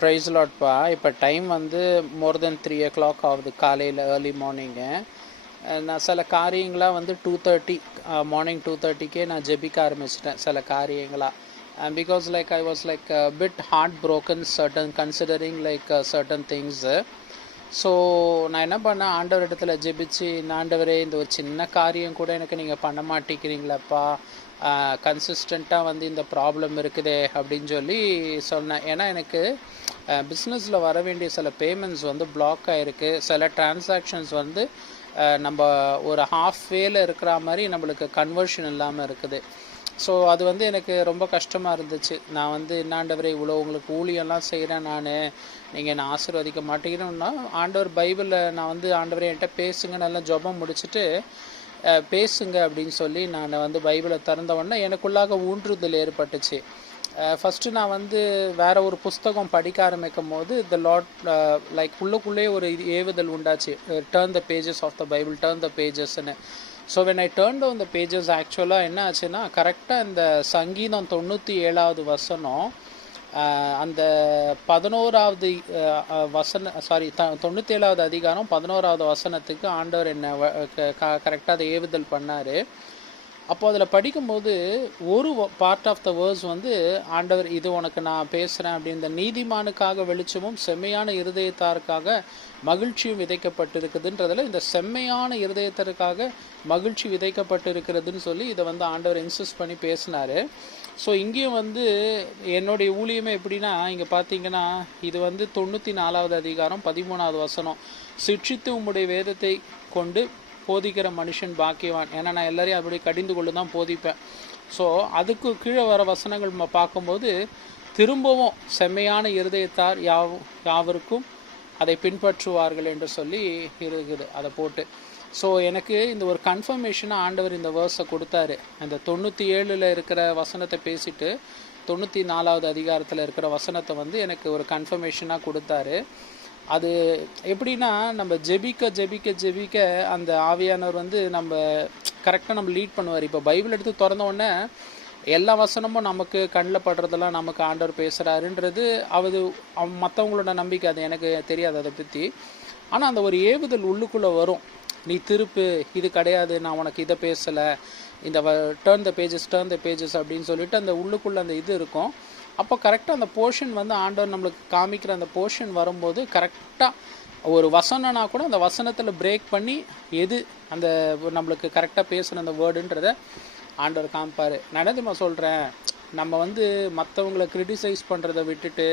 Price லாட்ப்பா. இப்போ time வந்து மோர் தென் 3 o'clock ஆகுது, காலையில் ஏர்லி மார்னிங்கு. நான் சில காரியங்களாக வந்து 2:30 மார்னிங் 2:30க்கே நான் ஜெபிக்க ஆரம்பிச்சிட்டேன் சில காரியங்களாக. Because like I was like bit heart broken certain considering like certain things. So நான் என்ன பண்ணேன், ஆண்டவர் இடத்துல ஜெபிச்சு, ஆண்டவரே இந்த ஒரு சின்ன காரியம் கூட எனக்கு நீங்கள் பண்ண மாட்டேங்கிறீங்களப்பா, கன்சிஸ்டண்ட்டாக வந்து இந்த ப்ராப்ளம் இருக்குதே அப்படின்னு சொல்லி சொன்னேன். ஏன்னா எனக்கு பிஸ்னஸில் வர வேண்டிய சில பேமெண்ட்ஸ் வந்து பிளாக் ஆகிருக்கு. சில டிரான்சாக்ஷன்ஸ் வந்து நம்ம ஒரு ஹாஃப் வேல இருக்கிற மாதிரி நம்மளுக்கு கன்வர்ஷன் இல்லாமல் இருக்குது. ஸோ அது வந்து எனக்கு ரொம்ப கஷ்டமாக இருந்துச்சு. நான் வந்து என்னாண்டவரே இவ்வளோ உங்களுக்கு ஊழியெல்லாம் செய்கிறேன், நீங்கள் என்னை ஆசீர்வதிக்க மாட்டேங்கிறேன்னா, ஆண்டவர் பைபிளில் நான் வந்து ஆண்டவரே என்கிட்ட பேசுங்க, நல்லா ஜெபம் முடிச்சுட்டு பேசுங்க அப்படின்னு சொல்லி நான் வந்து பைபிளை திறந்த உடனே எனக்குள்ளாக ஊன்றுதல் ஏற்பட்டுச்சு. ஃபஸ்ட்டு நான் வந்து வேறு ஒரு புஸ்தகம் படிக்க ஆரம்பிக்கும் போது த லாட் லைக் உள்ளுக்குள்ளே ஒரு ஏவுதல் உண்டாச்சு, turn the pages of the Bible, turn the பேஜஸ்ன்னு. So when I turn down the pages, ஆக்சுவலாக என்ன ஆச்சுன்னா, கரெக்டாக இந்த சங்கீதம் 97வது வசனம், அந்த 11வது வசன 97வது அதிகாரம் 11வது வசனத்துக்கு ஆண்டவர் என்ன கரெக்டாக அதை ஏவுதல் பண்ணார். அப்போ அதில் படிக்கும்போது ஒரு பார்ட் ஆஃப் த வேர்ஸ் வந்து ஆண்டவர் இது உனக்கு நான் பேசுகிறேன் அப்படின்னு, இந்த நீதிமானுக்காக வெளிச்சமும் செம்மையான இருதயத்தாருக்காக மகிழ்ச்சியும் விதைக்கப்பட்டிருக்குதுன்றதில் இந்த செம்மையான இருதயத்திற்காக மகிழ்ச்சி விதைக்கப்பட்டிருக்கிறதுன்னு சொல்லி இதை வந்து ஆண்டவர் இன்சிஸ்ட் பண்ணி பேசினார். ஸோ இங்கேயும் வந்து என்னுடைய ஊழியமே எப்படின்னா, இங்கே பார்த்தீங்கன்னா இது வந்து 94வது அதிகாரம் 13வது வசனம், சிட்சித்து உம்முடைய வேதத்தை கொண்டு போதிக்கிற மனுஷன் பாக்கியவான். ஏன்னா நான் எல்லாரையும் அப்படி கடிந்து கொண்டு தான் போதிப்பேன். ஸோ அதுக்கு கீழே வர வசனங்கள் நம்ம பார்க்கும்போது திரும்பவும் செம்மையான இருதயத்தார் யாவருக்கும் அதை பின்பற்றுவார்கள் என்று சொல்லி இருக்குது அதை போட்டு. ஸோ எனக்கு இந்த ஒரு கன்ஃபர்மேஷனாக ஆண்டவர் இந்த வேர்ஸை கொடுத்தாரு. அந்த 97ல் இருக்கிற வசனத்தை பேசிட்டு 94வது அதிகாரத்தில் இருக்கிற வசனத்தை வந்து எனக்கு ஒரு கன்ஃபர்மேஷனாக கொடுத்தாரு. அது எப்படின்னா, நம்ம ஜெபிக்க அந்த ஆவியானவர் வந்து நம்ம கரெக்டாக நம்ம லீட் பண்ணுவார். இப்போ பைபிள் எடுத்து திறந்த உடனே எல்லா வசனமும் நமக்கு கண்ணில் படுறதெல்லாம் நமக்கு ஆண்டவர் பேசுகிறாருன்றது மற்றவங்களோட நம்பிக்கை, அது எனக்கு தெரியாது அதை பற்றி. ஆனால் அந்த ஒரு ஏவுதல் உள்ளுக்குள்ளே வரும், நீ திருப்பு, இது கிடையாது, நான் உனக்கு இதை பேசலை, இந்த டர்ன் த பேஜஸ் அப்படின்னு சொல்லிட்டு அந்த உள்ளுக்குள்ளே அந்த இது இருக்கும். அப்போ கரெக்டாக அந்த போர்ஷன் வந்து ஆண்டவர் நம்மளுக்கு காமிக்கிற அந்த போர்ஷன் வரும்போது கரெக்டாக ஒரு வசனம்னா கூட அந்த வசனத்தில் பிரேக் பண்ணி எது அந்த நம்மளுக்கு கரெக்டாக பேசுகிற அந்த வேர்டுன்றதை ஆண்டவர் காமிப்பார். நடந்துமா சொல்கிறேன், நம்ம வந்து மற்றவங்களை கிரிட்டிசைஸ் பண்ணுறதை விட்டுட்டு